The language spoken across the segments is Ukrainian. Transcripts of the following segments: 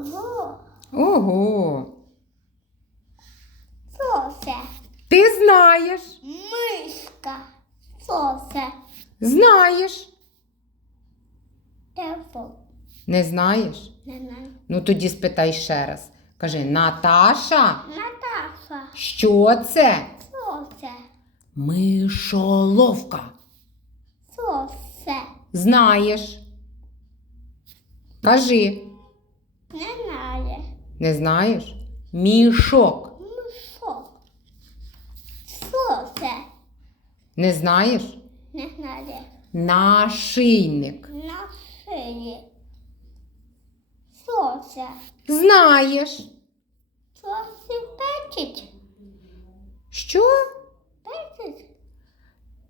Ого. Ого. Що це? Ти знаєш. Мишка. Що це? Знаєш. Телефон. Не знаєш? Не знаю. Ну тоді спитай ще раз. Кажи, Наташа, Наташа. що це? Що це? Мишоловка. Що це? Знаєш. Кажи, Не знаю. не знаєш? Мішок. Мишок. Що це? Не знаєш? Не знаю. Нашийник. На шиї. Що це? Знаєш. Що це печить? Що? Печить?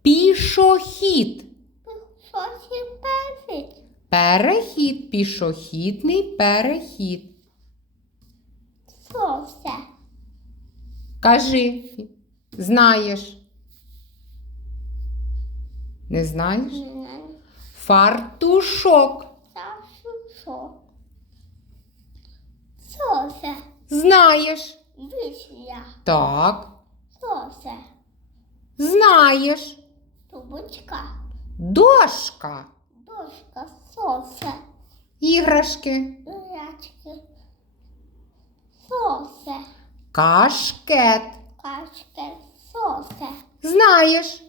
Пішохід. Перехід, пішохідний перехід. Що це? Кажи, знаєш. Не знаєш? Не. Фартушок. Що це? Знаєш. Вишня. Так. Що це? Знаєш. Трубочка. Дошка. Дошка. Що це? Іграшки. Рячки. Що це? Кашкет. Качки. Що це? Знаєш.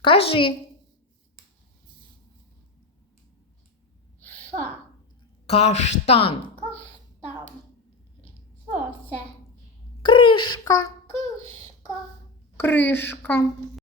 Кажи. Що? Каштан. Каштан. Що це? Кришка. Кишка. Кришка.